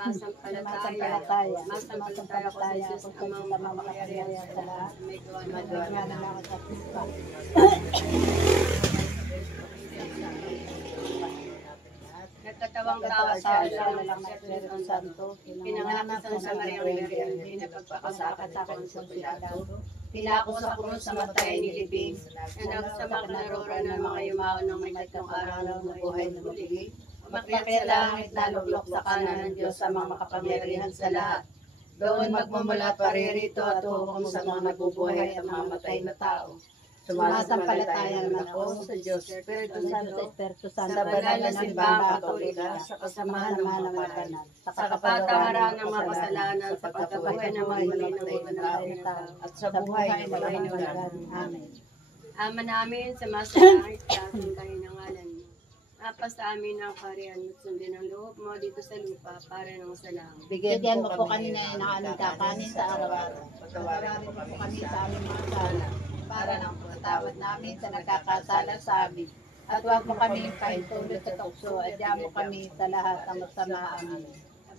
sumasampalataya ako sa Diyos amang makapangyarihan sa lahat, may gawa ng lakas at ispa. Nagkatawang tao sa alalang ng Espiritu Santo, pinanganak sa Maria Virgen, pinapagpakasakit sa akin sa Pilato, tinako sa krus sa matay nilibing, na nagsamak na roran ng mga yumao ng may tatlong araw ng buhay na muli. Umakyat sa langit na luglok sa kanan ng Diyos sa mga makapangyarihan sa lahat. Doon magmumula paririto at hukom sa mga nabubuhay at mga matay na tao. Sumasampalataya naman ako sa Diyos, Espiritu Santo, sa banal na simbahang katolika, sa kasamahan ng mga banal, sa kapatawaran ng mga kasalanan, sa pagkabuhay ng mga muli ng tao, at sa buhay na walang. Amen. Ama namin sa masalangit, kasundahin ng ngalan mo. Apa sa amin ang kaharian at sundin ang loob mo dito sa lupa para ng sa langit. Bigyan mo po kami ngayon ng aming kakanin sa araw-araw. Patawarin mo po kami sa aming mga sala, para ng pagkatawad namin sa nagkakasala sa amin. At huwag mo kami pahintulot sa tukso, at diyan mo kami sa lahat ng masama. Amen.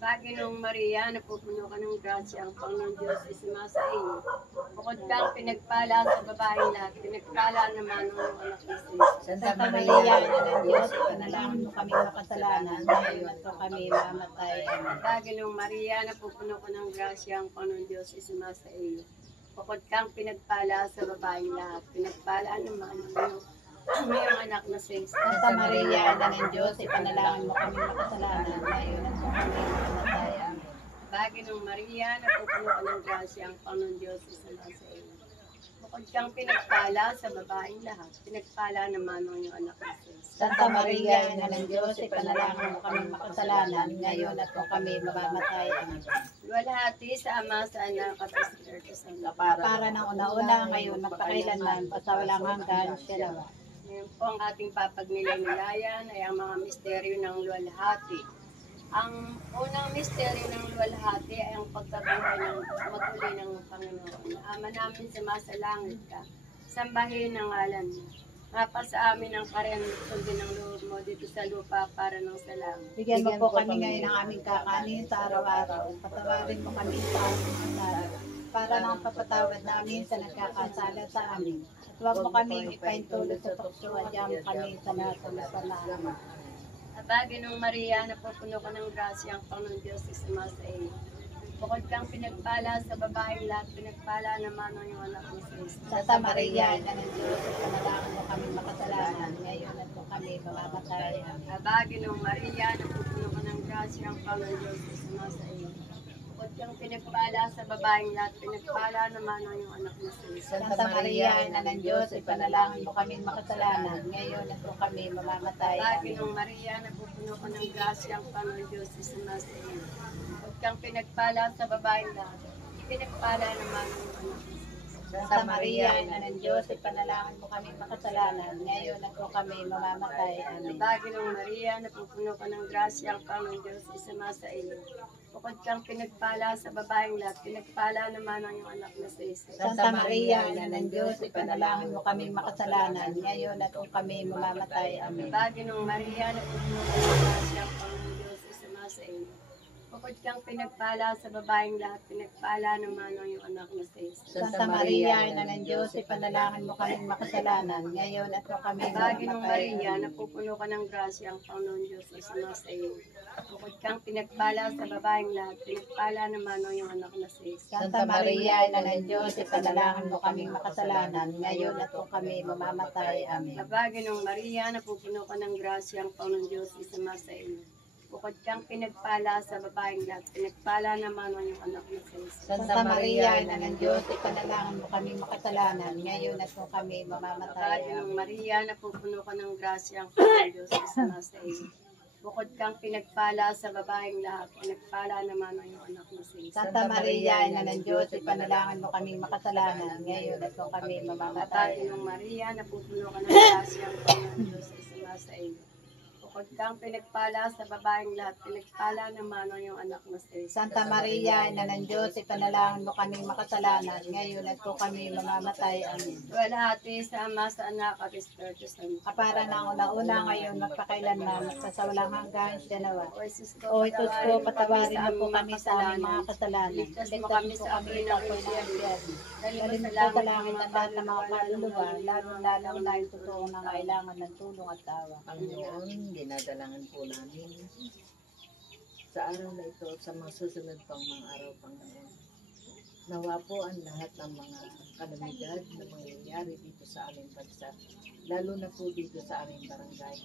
Panginoong Maria, napupuno ka ng grasya, ang Panginoon Diyos ay sumasa iyo. Bukod kang pinagpala sa babaeng lahat, pinagpala naman ng anak ni Jesus. Santa Maria, Ina ng Diyos, ipanalangin mo kami makasalanan, ngayon at kung kami mamatay. Amen. Panginoong Maria, napupuno ka ng grasya, ang Panginoon Diyos ay sumasa iyo. Bukod kang pinagpala sa babaeng lahat, pinagpala naman ng iyong anak na si Jesus. Santa Maria, Ina ng Diyos, ipanalangin mo kami makasalanan, ngayon at kung kami mamatay. Amen. Panginoong Maria, napupuno ka ng grasya, ang Panginoon Diyos ay sumasa iyo. Bukod kang pinagpala sa babaeng lahat, pinagpala naman ng iyong anak na si Jesus. Santa Maria, Ina ng Diyos, ipanalangin mo kami makasalanan, ngayon at kung kami mamamatay. Amen. Luwalhati sa Ama, sa Anak, at sa Espiritu Santo. Para ng una-una, ngayon, magpakailanman, basta walang hanggan, siya nawa. Ngayon po ang ating papagnilay-nilayan ay ang mga misteryo ng luwalhati. Ang unang misteryo ng luwalhati ay ang pagkabuhay ng matuloy ng Panginoon. Ama namin sumasalangit ka, sambahin ang ngalan mo. Mapa sa amin ang karen, sundin ang loob mo dito sa lupa para ng salam. Bigyan mo po kami ngayon ng aming kakanin sa araw-araw. Patawarin mo kami sa aming kasala, para ng papatawad namin sa nagkakasala sa amin. At huwag mo kami ipahintulot sa tukso, at diyan mo kami sa masama. Panginoong Maria, napupuno ka ng grasya, ang Panginoon Diyos ay sumasa iyo. Bukod kang pinagpala sa babaeng lahat, pinagpala naman ng iyong anak ni Jesus. Santa Maria, Ina ng Diyos, ipanalangin mo kami makasalanan, ngayon at kung kami mamamatay. Amen. Panginoong Maria, napupuno ka ng grasya, ang Panginoon Diyos ay sumasa iyo. Bukod kang pinagpala sa babaeng lahat, pinagpala naman ng iyong anak ni Jesus. Santa Maria, Ina ng Diyos, ipanalangin mo kami makasalanan, ngayon at kung kami mamamatay. Amen. Panginoong Maria, napupuno ka ng grasya, ang Panginoon Diyos ay sumasa iyo. Bukod kang pinagpala sa babaeng lahat, pinagpala naman ng iyong anak ni Jesus. Santa Maria, Ina ng Diyos, ipanalangin mo kami makasalanan, ngayon at kung kami mamamatay. Amen. Panginoong Maria, napupuno ka ng grasya, ang Panginoon Diyos ay sumasa iyo. Bukod kang pinagpala sa babaeng lahat, pinagpala naman ang iyong anak na si Jesus. Santa Maria, Ina ng Diyos, ipanalangin mo kami makasalanan, ngayon at kung kami mamamatay. Amen. Panginoong Maria, napupuno ka ng grasya, ang Panginoon Diyos ay sumasa iyo. Bukod kang pinagpala sa babaeng lahat, pinagpala naman ang iyong anak na si Jesus. Santa Maria, Ina ng Diyos, ipanalangin mo kami makasalanan, ngayon at kung kami Panginoong mamamatay. Maria, napupuno ka ng grasya, ang Panginoon Diyos ay sumasa iyo. Bukod kang pinagpala sa babaeng lahat, pinagpala naman ang iyong anak na si Jesus. Santa Maria, Ina ng Diyos, ipanalangin mo kami makasalanan, ngayon at kung kami mamamatay. Amen. Panginoong Maria, napupuno ka ng grasya, ang Panginoon Diyos ay sumasa iyo. Bukod kang pinagpala sa babaeng lahat, pinagpala naman ang iyong anak na si Jesus. Santa Maria, Ina ng Diyos, ipanalangin mo kami makasalanan, ngayon at kung kami mamamatay. Panginoong Maria, napupuno ka ng grasya, ang Panginoon Diyos ay sumasa iyo. Bukod kang pinagpala sa babaeng lahat, pinagpala naman ang iyong anak na si Jesus. Santa Maria, Ina ng Diyos, ipanalangin mo kami makasalanan, ngayon at kung kami mamamatay. Panginoong Maria, napupuno ka ng grasya, ang Panginoon Diyos ay sumasa iyo. Bukod kang pinagpala sa babaeng lahat, pinagpala naman ang iyong anak na si Jesus. Santa Maria, Ina ng Diyos, ipanalangin mo kami makasalanan, ngayon at kung kami mamamatay. Amen. Walhati sa Ama, sa Anak, at Espiritu Santo. Kapara na una-una ngayon, magpakailanman, at sa walang hanggan, siya nawa. O Jesus O Isus ko, patawarin mo po aming kami sa aming mga kasalanan. Ligtas mo kami sa apoy ng impyerno. Dalhin mo Dalhin sa mo sa langit ang lahat ng mga kaluluwa, lalo na yung totoong nangailangan ng tulong at tawa. Panginoon, dinadalangan po namin sa araw na ito, sa mga susunod pang mga araw, Panginoon. Nawa po ang lahat ng mga kalamidad na mangyayari dito sa aming bansa, lalo na po dito sa aming barangay.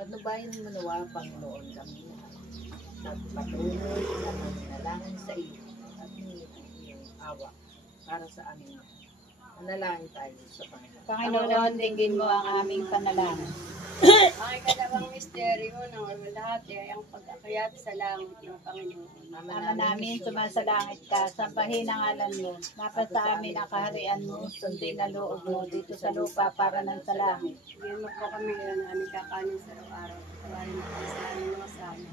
Patnubayan mo nawa, Panginoon, kami magpatuloy sa pananalangin sa iyo at hingin ang iyong awa para sa amin. Manalangin tayo sa Panginoon. Panginoon, dinggin mo ang aming panalangin. Ang ikalawang misteryo ng walhati ay ang pag-akyat sa langit ng Panginoon. Ama namin, sumasalangit ka, sambahin ang ngalan mo, mapasa sa amin ang kaharian mo, sundin ang loob mo dito sa lupa para ng sa langit. Bigyan mo po kami ngayon ang aming kakanin sa araw-araw. Patawarin mo kami sa aming mga sala.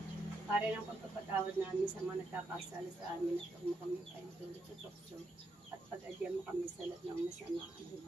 Para ng pagpapatawad namin sa mga nagkakasala sa amin at huwag mo kami paintulot sa tukso at pag-adyan mo kami sa lahat ng masama.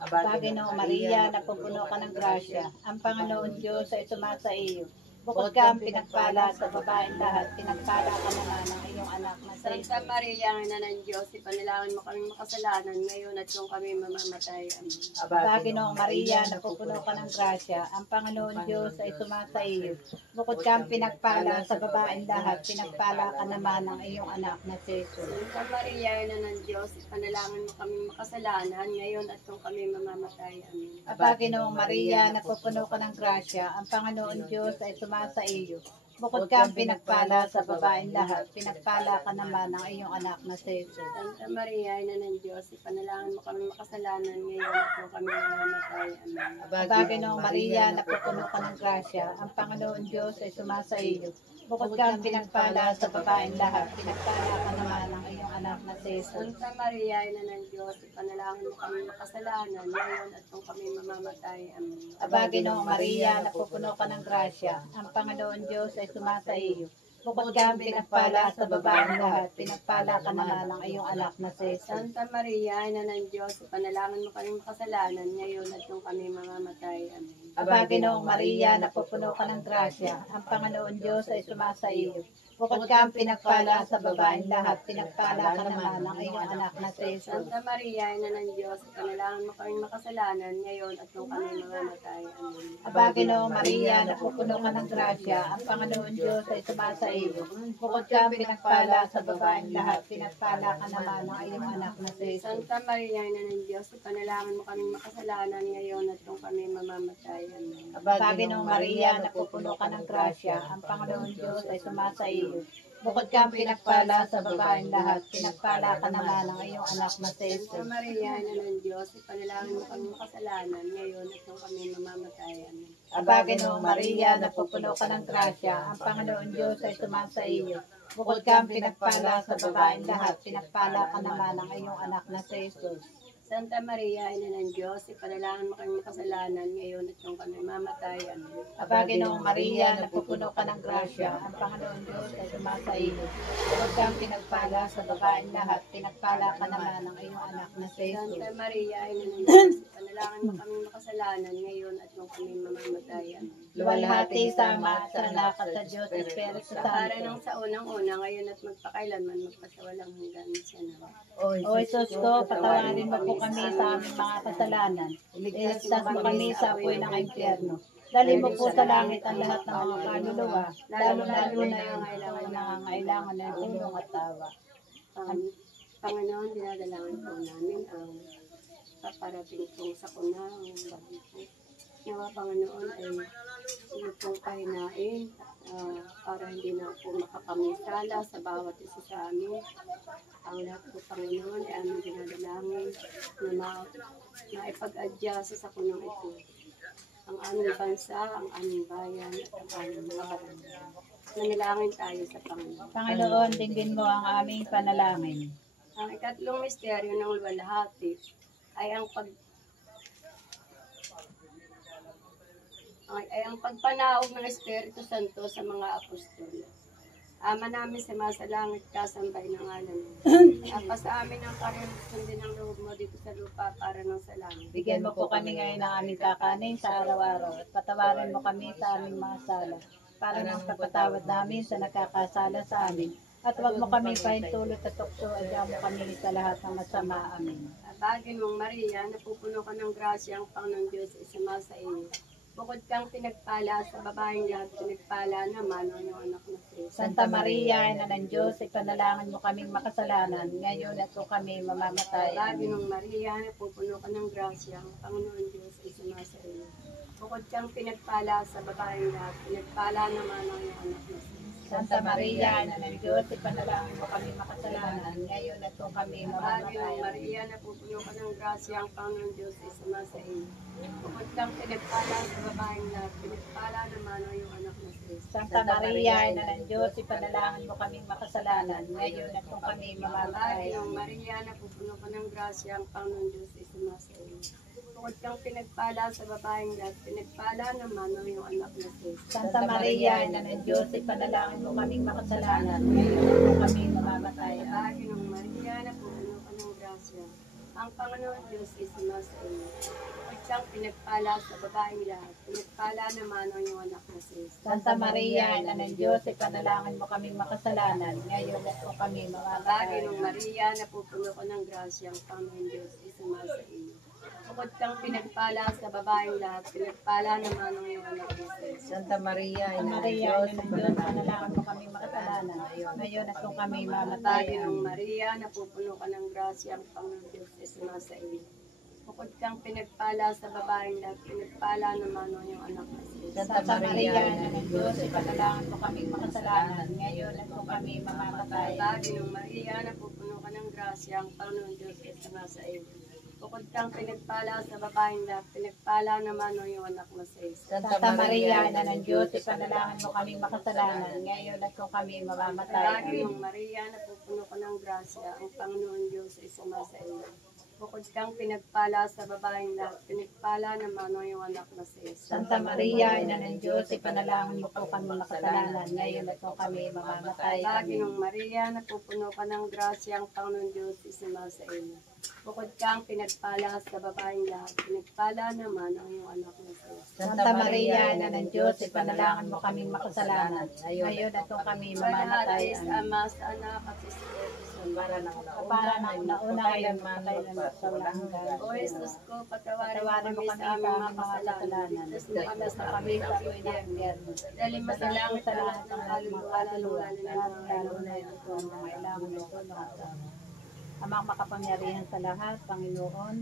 Panginoong Maria, napupuno ka ng grasya, ang Panginoon Diyos ay sumasa iyo. Bukod ka ang pinagpala sa babaeng lahat, pinagpala ka naman ng iyong anak na sa Santa Maria, ang ina ng Diyos, ipanalangin mo kaming makasalanan ngayon at kung kami mamamatay. Amen. Panginoong Maria, napupuno ka ng grasya, ang Panginoon Diyos ay sumasa iyo. Bukod ka ang pinagpala sa babaeng lahat, pinagpala ka naman ng iyong anak na si Jesus. Santa Maria, ina ng Diyos, ipanalangin mo kaming makasalanan ngayon at kung kami mamamatay. Amen. Panginoong Maria, napupuno ka ng grasya, ang Panginoon Diyos ay sumasa iyo. Bukod ka ang pinagpala sa babaeng lahat, pinagpala ka naman ng iyong anak na si Jesus. Santa Maria, ina ng Diyos, ipanalangin mo kaming makasalanan ngayon at kung kami mamamatay. Amen. Panginoong Maria, napupuno ka ng grasya, ang Panginoon Diyos ay sumasa iyo. Bukod ka ang pinagpala sa babaeng lahat, pinagpala ka naman ng iyong anak na si Jesus. Santa Maria, ina ng Diyos, ipanalangin mo kaming makasalanan ngayon at kung kami mamamatay. Amen. Panginoong Maria, napupuno ka ng grasya, ang Panginoon Diyos ay sumasa iyo. Bukod ka ang pinagpala sa babaeng lahat, pinagpala ka naman ng iyong anak na si Jesus. Santa Maria, ina ng Diyos, ipanalangin mo kaming makasalanan ngayon at kung kami mamamatay. Amen. Panginoong Maria, napupuno ka ng grasya, ang Panginoon Diyos ay sumasa iyo. Bukod ka ang pinagpala sa babaeng lahat, pinagpala ka naman ng iyong anak na si Jesus. Santa Maria, ina ng Diyos, ipanalangin mo kaming makasalanan ngayon at kung kami mamamatay. Amen. Panginoong Maria, napupuno ka ng grasya, ang Panginoon Diyos ay sumasa iyo. Bukod ka ang pinagpala sa babaeng lahat, pinagpala ka naman ng iyong anak na si Jesus. Santa Maria, ina ng Diyos, ipanalangin mo kaming makasalanan ngayon at kung kami mamamatay. Amen. Panginoong Maria, napupuno ka ng grasya, ang Panginoon Diyos ay sumasa iyo. Bukod ka ang pinagpala sa babaeng lahat, pinagpala ka naman ng iyong anak na si Santa Jesus. Maria, ina ng Diyos, ipanalangin mo kaming makasalanan ngayon at kung kami mamamatay. Amen. Panginoong Maria, napupuno ka ng grasya, ang Panginoon Diyos ay sumasa iyo. Bukod ka ang pinagpala sa babaeng lahat, pinagpala ka naman ng iyong anak na si Jesus. Santa Maria, ina ng Diyos, ipanalangin mo kaming makasalanan ngayon at kung kami mamamatay. Amen. Panginoong Maria, napupuno ka ng grasya, ang Panginoon Diyos ay sumasa iyo. Bukod ka ang pinagpala sa babaeng lahat, pinagpala ka naman ng iyong anak na si Jesus. Santa Maria, ina ng Diyos, ipanalangin mo kaming makasalanan ngayon at kung kami mamamatay. Amen. Luwalhati sa Ama at sa Anak at sa Diyos, Espiritu Para Santo. nang sa unang-una, ngayon at magpakailanman, magpasawalang hanggan siya naman. O Jesus ko, patawarin mo po kami sa aming mga kasalanan. Iligtas mo kami sa apoy ng impyerno. Dali mo po sa langit ang lahat ng mga kaluluwa, lalo-lalo na yung nangangailangan ng tulong at tawa. Panginoon, dinadalangin po namin ang paparating pong sakuna, ang bago po. Nawa, Panginoon, ay iyo pong kahinain para hindi na po makakamisala sa bawat isa sa amin. Ang lahat po, Panginoon, ay aming dinadalangin na maipag-adya sa sakunang ito. Ang aming bansa, ang aming bayan, at ang aming mga barangay. Nanalangin tayo sa Panginoon. Panginoon, dinggin mo ang aming panalangin. Ang ikatlong misteryo ng luwalhati ay ang ay ang pagpanaog ng Espiritu Santo sa mga apostol. Ama namin sa mga langit, kasambay ng ngalan mo. Apa sa amin ang kariyos, sundin ang loob mo dito sa lupa para ng sa langit. Bigyan mo po kami ngayon ng aming kakanin sa araw-araw at patawarin mo kami sa aming mga sala para ng kapatawad namin sa nakakasala sa amin. At huwag mo kami pahintulot at tukso at mo kami sa lahat ng masama. Amin. Bagin mong Maria, napupuno ka ng grasya, ang Panginoon Diyos ay suma sa iyo. Bukod kang pinagpala sa babaeng lahat, pinagpala naman ang iyong anak na si Jesus. Santa Maria, Ina ng Diyos, ipanalangin mo kaming makasalanan, ngayon at kung kami mamamatay. Bagin mong Maria, napupuno ka ng grasya, ang Panginoon Diyos ay suma sa iyo. Bukod kang pinagpala sa babaeng lahat, pinagpala naman ang iyong anak na si Jesus. Santa Maria, Ina ng Diyos, ipanalangin mo kami makasalanan, ngayon at kung kami Bagin mamamatay. mong Maria, napupuno ka ng grasya, ang Panginoon Diyos ay suma sa iyo. Bukod kang pinagpala sa babaeng lahat, pinagpala naman ang iyong anak na si Jesus. Santa Maria, Ina ng Diyos, ipanalangin mo kaming makasalanan, ngayon at kung kami mamamatay. Bagin mong Maria, napupuno ka ng grasya, ang Panginoon Diyos ay suma sa iyo. Bukod kang pinagpala sa babaeng lahat, pinagpala naman ang iyong anak na si Jesus. Santa Maria, Ina ng Diyos, ipanalangin mo kaming makasalanan, ngayon at kung kami mamamatay. Bagin mong Maria, napupuno ka ng grasya, ang Panginoon Diyos ay suma sa iyo. Bukod kang pinagpala sa babaeng lahat, pinagpala naman ang iyong anak na si Jesus. Santa Maria, Ina ng Diyos, ipanalangin mo kaming makasalanan, ngayon at kung kami Bagin mamamatay. mong Maria, napupuno ka ng grasya, ang Panginoon Diyos ay suma sa iyo. Bukod kang pinagpala sa babaeng lahat, pinagpala naman ang iyong anak na si Jesus. Santa Maria, Santa Ina ng Maria, Diyos, Ina ng Diyos, ipanalangin mo kaming makasalanan, ngayon at kung kami mamamatay. Bagin mong Maria, napupuno ka ng grasya, ang Panginoon Diyos ay suma sa iyo. Bukod kang pinagpala sa babaeng lahat, pinagpala naman ang iyong anak na si Jesus. Santa Maria, Ina ng Diyos, ipanalangin mo kaming makasalanan, ngayon at kung kami mamamatay. Bagin mong Maria, napupuno ka ng grasya, ang Panginoon Diyos ay suma sa iyo. Bukod kang pinagpala sa babaeng lahat, pinagpala naman ang iyong anak na si Jesus. Santa Maria, Ina ng Diyos, ipanalangin mo kaming makasalanan, ngayon at kung kami mamamatay. Bagin mong Maria, napupuno ka ng grasya, ang Panginoon Diyos ay suma sa iyo. Bukod kang pinagpala sa babaeng lahat, pinagpala naman ang iyong anak na si Jesus. Santa Maria, Ina ng Diyos, ipanalangin mo po kami makasalanan, ngayon at kung kami mamamatay. Bagin mong Maria, napupuno ka ng grasya, ang Panginoon Diyos ay suma sa iyo. Bukod kang pinagpala sa babaeng lahat, pinagpala naman ang iyong anak na si Jesus. Santa Maria, Ina ng Diyos, ipanalangin mo kaming makasalanan, ngayon at kung kami Sa lahat mamamatay. ay sa Ama, sa Anak, at sa Espiritu Santo. para ng Para na nauna kayo man magpatay sa walang hanggan. O Jesus ko, patawarin Patawarin mo mo kami kami sa aming mga mga kasalanan. kasalanan. Diyos mo kami sa kami sa impyerno. Dali mo sa langit Sa ang lahat lahat ng ng kaluluwa, kaluluwa, lalo lalo na ito ang mga kailangan nito lahat. Amang makapangyarihan sa lahat, Panginoon.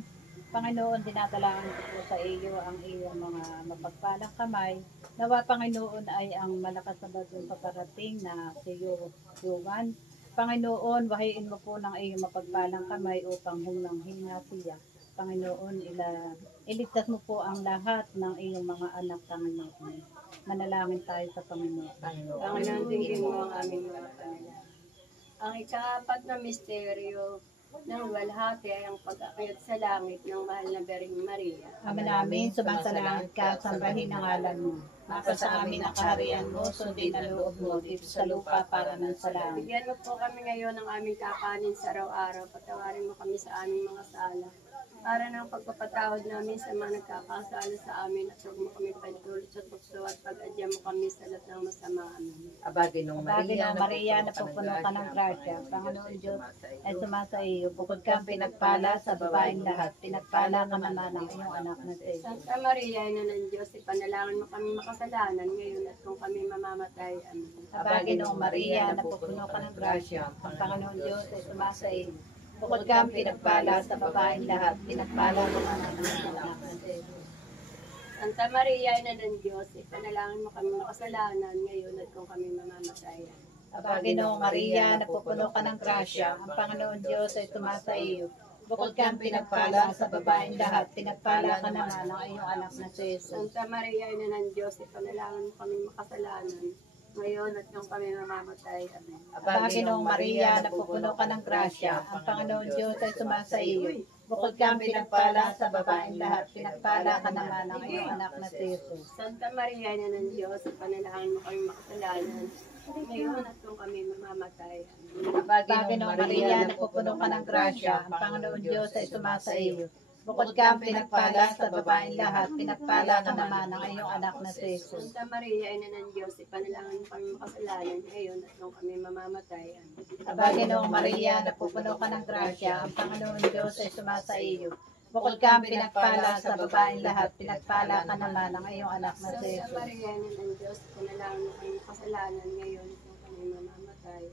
Panginoon, dinadalangin ko po sa iyo ang iyong mga mapagpalang kamay. Nawa, Panginoon, ay ang malakas na bagong paparating na si Yuan. Panginoon, wahiin mo po ng iyong mapagpalang kamay upang humnang-hina siya. Panginoon, iligtas mo po ang lahat ng iyong mga anak, Panginoon. Manalangin tayo sa Panginoon. Panginoon, tingin mo ang aming mga kanila. Ang ikaapat na misteryo ng walhati ay ang pag-akyat sa langit ng mahal na Bering Maria. Ama namin, sumasalangit ka, sambahin ang ngalan mo. Mapa sa amin ang kaharian mo, sundin ang loob mo dito sa lupa para ng sa langit. Bigyan mo po kami ngayon ng aming kakanin sa araw-araw. Patawarin mo kami sa aming mga sala. Para ng pagpapatawad namin sa mga nagkakasala sa amin at huwag mo kami pahintulot sa tukso at pag-adya mo kami sa lahat ng masama. Amen. Bagay ng Maria, napupuno ka ng grasya, Panginoon Diyos ay sumasa iyo. Bukod kang pinagpala sa babaeng lahat, pinagpala ka naman ng iyong anak na si Jesus. Santa Maria, Ina ng Diyos, ipanalangin mo kami makasalanan ngayon at kung kami mamamatay. Amen. Abagin ng Maria, napupuno ka ng grasya, ang Panginoon Diyos ay sumasa iyo. Bukod kang pinagpala sa babaeng lahat, pinagpala ka naman ng iyong anak na si Jesus. Santa Maria, Ina ng Diyos, ipanalangin mo kami makasalanan ngayon at kung kami mamamatay. Abagin ng Maria, napupuno ka ng grasya, ang Panginoon Diyos ay sumasa iyo. Bukod kang pinagpala sa babaeng lahat, pinagpala ka naman ng iyong anak na si Jesus. Santa Maria, Ina ng Diyos, ipanalangin mo kami makasalanan ngayon at nung kami mamamatay. Amen. Panginoong Maria, napupuno ka ng grasya, ang Panginoon Diyos ay sumasa iyo. Bukod kang pinagpala sa babaeng lahat, pinagpala ka naman ng iyong anak na si Jesus. Santa Maria, Ina ng Diyos, ipanalangin mo kami makasalanan. Ngayon at nung kami mamamatay. Amen. Panginoong Maria, napupuno ka ng grasya, ang Panginoon Diyos ay sumasa iyo. Bukod kang pinagpala sa babaeng lahat, pinagpala ka naman ng iyong anak na si Jesus. Santa Maria, Ina ng Diyos, ipanalangin mo kami makasalanan. Ngayon at nung kami mamamatay. Amen. Panginoong Maria, napupuno ka ng grasya, ang Panginoon Diyos ay sumasa iyo. Bukod kang pinagpala sa babaeng lahat, pinagpala ka naman ng iyong anak na si Santa Jesus. Maria, Ina ng Diyos, ipanalangin mo kami makasalanan. Ngayon at nung kami mamamatay.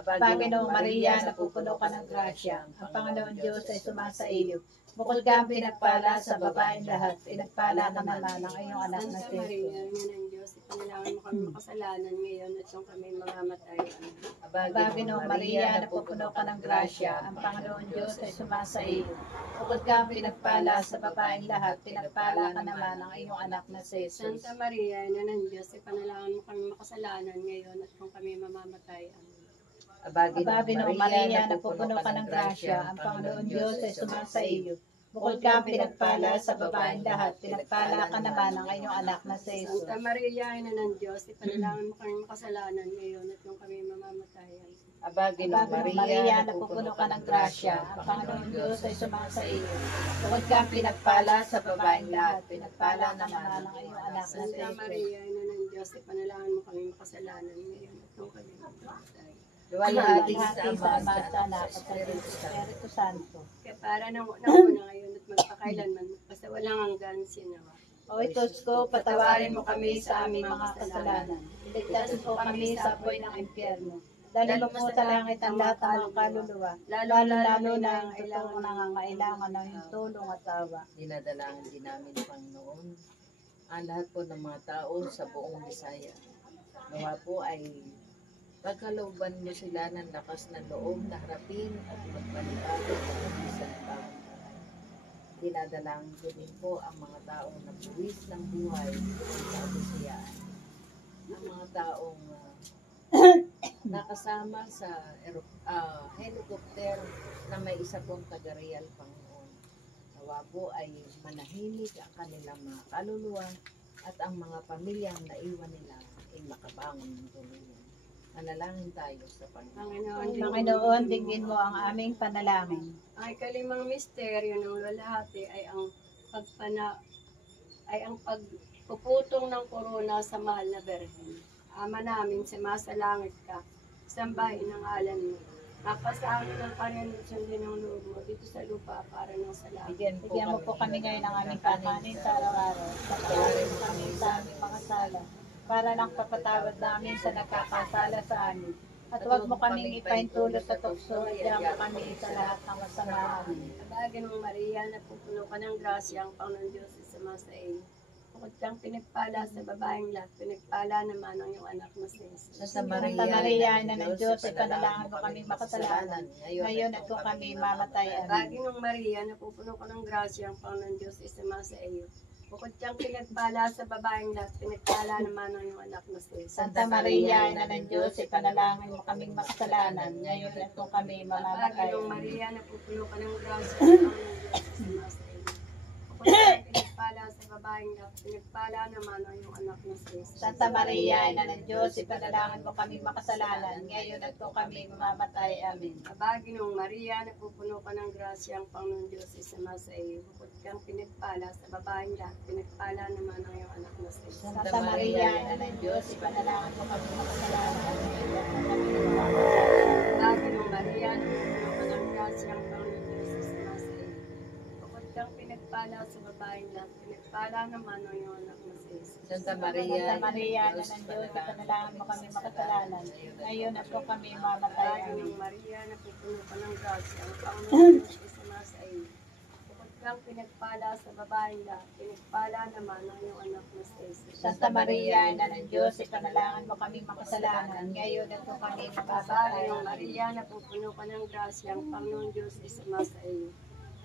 Amen. Panginoong Maria, napupuno ka ng grasya, ang Panginoon Diyos ay sumasa iyo. Bukod kang pinagpala sa babaeng lahat, pinagpala ka naman ng iyong anak na Santa si Maria, Jesus. Ina ng Diyos, ipanalangin mo kami makasalanan ngayon at nung kami mamamatay. Amen. Panginoong Maria, napupuno ka ng grasya, ang Panginoon Diyos ay sumasa iyo. Bukod kang pinagpala sa babaeng lahat, pinagpala ka naman ng iyong anak na si Jesus. Santa Maria, Ina ng Diyos, ipanalangin mo kami makasalanan ngayon at kung kami mamamatay. Amen. Panginoong Maria, napupuno ka ng grasya, ang Panginoon Diyos ay sumasa iyo. Bukod kang pinagpala sa babaeng lahat, pinagpala ka naman ng iyong anak na si Jesus. Santa Maria, Ina ng Diyos, ipanalangin mo kami makasalanan ngayon at nung kami mamamatay. Amen. Panginoong Maria, napupuno ka ng grasya, ang Panginoon Diyos ay sumasa iyo. Bukod kang pinagpala sa babaeng lahat, pinagpala ka naman ng iyong anak na si Santa Jesus. Maria, Ina ng Diyos, ipanalangin mo kami makasalanan ngayon at nung kami mamamatay. Luwalhati sa Ama, sa Anak, at sa Espiritu Santo. Kaya para nang una ngayon at magpakailanman, basta walang hanggan sinawa. O Diyos ko, patawarin mo kami sa aming mga kasalanan. Iligtas mo kami sa apoy ng impyerno. Dali mo po sa langit ang lahat ng mga kaluluwa, lalo-lalo na ang totoong nangangailangan ng iyong tulong at awa. Dinadalangin din namin, Panginoon, ang lahat po ng mga tao sa buong Bisaya. Nawa po ay pagkalooban mo sila ng lakas ng loob na harapin at magpaliwanag ang isang taong buhay. Dinadalangin ko din po ang mga taong nabuwis ng buhay sa kabisayaan. Ang mga taong nakasama sa helicopter na may isa pong taga-real, Panginoon. Nawa po ay manahimik ang kanilang mga kaluluwa at ang mga pamilyang naiwan nila ay makabangon ng tuluyan. Manalangin tayo sa Panginoon. Panginoon, dinggin mo ang aming panalangin. Ang ikalimang misteryo ng luwalhati ay ang pagpuputong ng korona sa mahal na Berhen. Ama namin, sumasalangit ka, sambahin ang ngalan mo. Mapasa amin ang Panginoon, sundin ang loob mo dito sa lupa para ng salamat. Bigyan mo po kami ngayon ng aming kakanin sa araw-araw. Patawarin mo kami sa aming mga sala, para lang papatawad namin sa nagkakasala sa amin. At huwag mo kaming ipahintulot sa tukso, at diyan mo kami sa lahat ng masama. Amen. Kabagin mong Maria, napupuno ka ng grasya, ang Panginoon Diyos ay sumasa iyo. Bukod kang pinagpala sa babaeng lahat, pinagpala naman ang iyong anak na si Jesus. Santa Santa Maria, Ina ng Diyos, ipanalangin mo kaming makasalanan, ngayon at kung kami mamatay. Amen. Kabagin mong Maria, napupuno ka ng grasya, ang Panginoon Diyos ay sumasa iyo. Bukod kang pinagpala sa babaeng lahat, pinagpala naman ang iyong anak na si Jesus. Santa Maria, Ina ng Diyos, ipanalangin mo kaming makasalanan, ngayon at kung kami mamamatay. Kabagin mong Amen. Maria, napupuno ka ng grasya, ang Panginoon Diyos ay sumasa iyo. Bukod kang pinagpala sa babaeng lahat, pinagpala naman ang iyong anak na si Jesus. Santa Maria, Ina ng Diyos, ipanalangin mo kaming makasalanan, ngayon at kung kami mamamatay. Amen. Kabagin mong Maria, napupuno ka ng grasya, ang Panginoon Diyos ay sumasa iyo. Bukod kang pinagpala sa babaeng lahat, pinagpala naman ang iyong anak na si Jesus. Santa Maria, Ina ng Diyos, ipanalangin mo kaming makasalanan, ngayon at kung kami mamamatay. Kabagin mong Maria, napupuno ka ng grasya, ang Panginoon Diyos ay sumasa iyo. Bukod kang pinagpala sa babaeng lahat, pinagpala naman ang iyong anak na si Jesus. Santa Santa Maria, Ina ng Diyos, ipanalangin mo kaming makasalanan, ngayon at kung kami mamatay. Kabagin Amen. mong Maria, napupuno ka ng grasya, ang Panginoon Diyos ay sumasa iyo. Bukod kang pinagpala sa babaeng lahat, pinagpala naman ang iyong anak na si Jesus. Santa Maria, Ina ng Diyos, ipanalangin mo kaming makasalanan, ngayon at kung kami mamatay. Kabagin mong Maria, napupuno ka ng grasya, ang Panginoon Diyos ay sumasa iyo.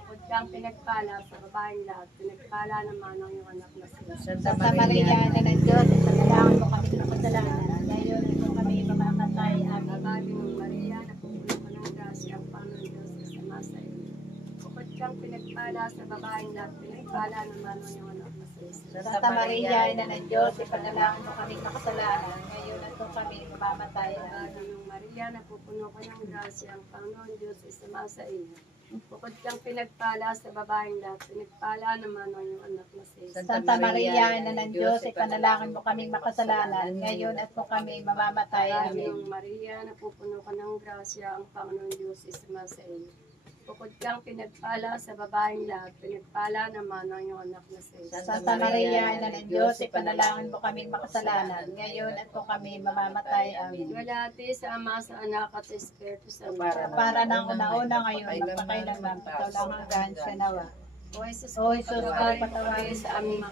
Bukod kang pinagpala sa babaeng lahat, pinagpala naman ang iyong anak na si Jesus. Santa Maria, Ina ng Diyos, ipanalangin Pinadalangan mo kami ng kasalanan. Ngayon ito kami mamamatay. Amen. Babae ng Maria, napupuno ka ng grasya, ang Panginoon Diyos ay sumasa iyo. Bukod kang pinagpala sa babaeng lahat, pinagpala naman ang iyong anak na si Jesus. Santa Maria, Ina ng Diyos, ipanalangin mo kami makasalanan. Ngayon ito kami mamamatay. Amen. Babae ng Maria, napupuno ka ng grasya, ang Panginoon Diyos ay sumasa iyo. Bukod kang pinagpala sa babaeng lahat, pinagpala naman ang iyong anak na si Jesus. Santa Maria, Ina ng Diyos, ipanalangin mo kaming makasalanan. Ngayon at kung kami mamamatay. Babae Amen. ng Maria, napupuno ka ng grasya, ang Panginoon Diyos ay sumasa iyo. Bukod kang pinagpala sa babaeng lahat, pinagpala naman ang iyong anak na si Jesus. Santa Maria, Ina ng Diyos, ipanalangin mo kaming makasalanan. Ngayon at kung kami mamamatay. Amen. Walati sa Ama, sa Anak at sa Espiritu Santo. Para ng una-una ngayon, magpakailanman, patawalang hanggan sa nawa. O Jesus, O Jesus, patawarin mo patawarin kami sa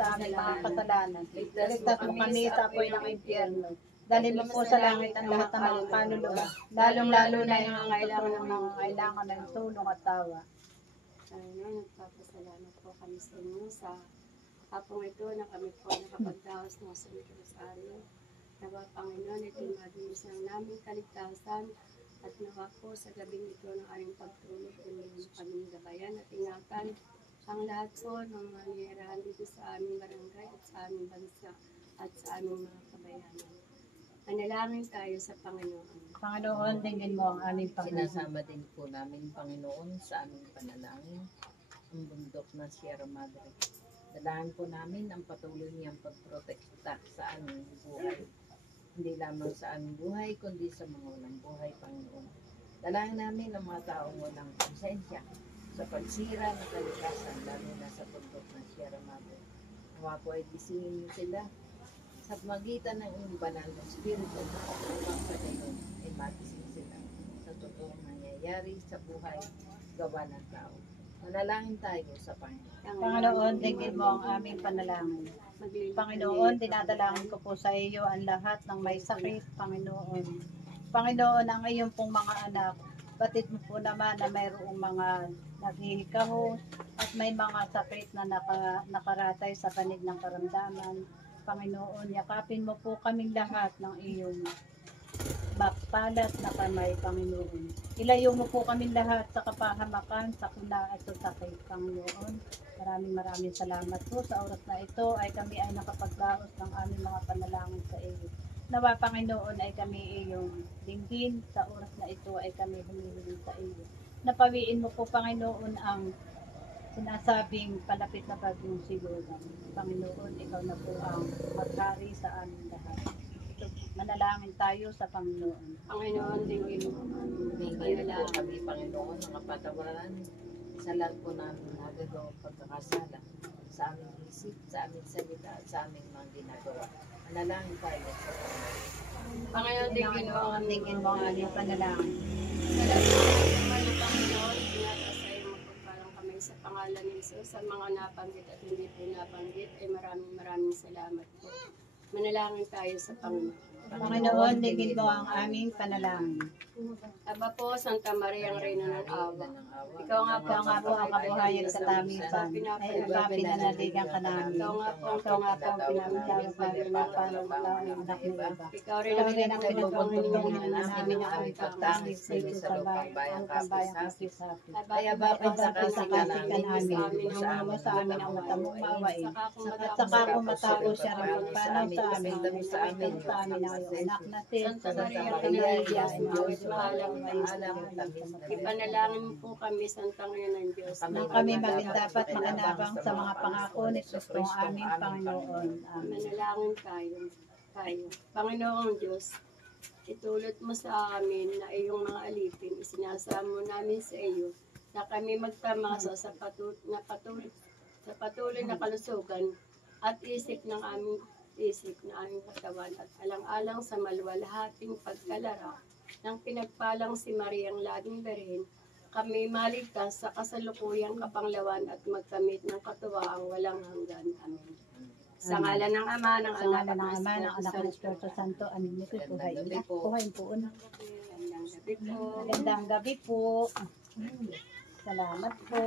aming mga kasalanan. Ligtas Ligtas mo kami sa apoy ng impyerno. Dalhin mo po sa langit ang lahat ng mga kaluluwa, lalong-lalo na yung nangangailangan ng tulong at tawa. Ayun, nagpapasalamat po kami sa inyo sa hapong ito na kami po nakapagdaos ng Santo Rosario. Nawa Panginoon, ito'y madinisang namin kaligtasan at nawa po sa gabing ito ng aming pagtulog ay kaming gabayan at ingatan ang lahat po ng mga nangyayarahan dito sa aming barangay at sa aming bansa at sa aming mga kabayanan. Manalangin tayo sa Panginoon. Panginoon, tingin mo ang aming Panginoon. Sinasama din po namin, Panginoon, sa aming panalangin, ang bundok na Sierra Madre. Dalahan po namin ang patuloy niyang pagprotekta sa aming buhay. Hindi lamang sa aming buhay, kundi sa mga walang buhay, Panginoon. Dalahan namin ang mga taong walang konsensya sa pagsira ng kalikasan, lalo na sa bundok ng Sierra Madre. Nawa po ay gisingin niyo sila sa magitan ng inyong banal na Espiritu upang sa gayon ay magising sila sa totoong nangyayari sa buhay gawa ng tao. Manalangin tayo sa Panginoon. Panginoon, tingin mo ang aming panalangin. Panginoon, dinadalangin ko po sa iyo ang lahat ng may sakit, Panginoon. Panginoon, ang iyong pong mga anak, batid mo po naman na mayroong mga naghihikahos at may mga sakit na nakaratay sa panig ng karamdaman. Panginoon, yakapin mo po kaming lahat ng iyong bakpalat na kamay, Panginoon. Ilayo mo po kaming lahat sa kapahamakan, sa kuna at sa sakit, Panginoon. Maraming salamat po sa oras na ito ay kami ay nakapagdaos ng aming mga panalangin sa iyo. Nawa, Panginoon, ay kami iyong dinggin. Sa oras na ito ay kami humihiling sa iyo. Napawiin mo po, Panginoon, ang sinasabing palapit na bagyong Sigogan. Panginoon, ikaw na po ang maghari sa amin lahat. Manalangin tayo sa Panginoon. Panginoon, tingin mo Humingi po kami, Panginoon, ng kapatawaran sa lahat po namin nagagawang pagkakasala sa aming isip, sa aming salita, at sa aming mga ginagawa. Manalangin tayo sa Panginoon. Panginoon, Tingin mo ang aming panalangin. Panginoon, pinatasa yung magpagpalang kami sa pangalan ni Jesus. Sa mga nabanggit at hindi po nabanggit, ay maraming salamat po. Manalangin tayo sa Panginoon. Panginoon, tingin mo ang aming panalangin. Aba po, Santa Maria, ang Reyna ng Awa. Ikaw nga po Ikaw nga po ang kabuhayan at katamisan, ay agapin na naligang ka namin. Ikaw nga po Ikaw nga po ang pinagtawag namin ng panagtawag ng anak ng iba. Ikaw rin Ikaw ang rin ang pinagpapanghiningan pinagpapanghiningan namin namin ang ang aming pagtangis dito sa bayan kapisapi. Kaya bakit sa Kasikasin kasika ka namin, ang mo sa amin ang mata mong mawain. At saka kung matapos siya rin magpanaw sa amin, sa amin ang iyong anak na si Santa Maria, Maria, ay mawit maalam Ipanalangin mo po kami, Santang Ina ng Diyos. nang kami maging dapat makinabang sa mga pangako ni Kristo ang aming Panginoon. Amen. Manalangin tayo. Panginoong Diyos, itulot mo sa amin na iyong mga alipin, isinasamo namin sa iyo, na kami magtamasa sa patuloy na kalusugan at isip ng aming katawan at alang-alang sa maluwalhating pagkalara ng pinagpalang si Mariang Laging Berhen, kami maligtas sa kasalukuyang kapanglawan at magkamit ng katuwaang walang hanggan. Amen. Sa ngalan ng Ama, ng Sa Anak, ngalan ng Ama, ng Anak ng Espiritu Espiritu Santo, amin nito buhay na. po. Buhay po. Magandang gabi po. Magandang gabi po. Salamat po.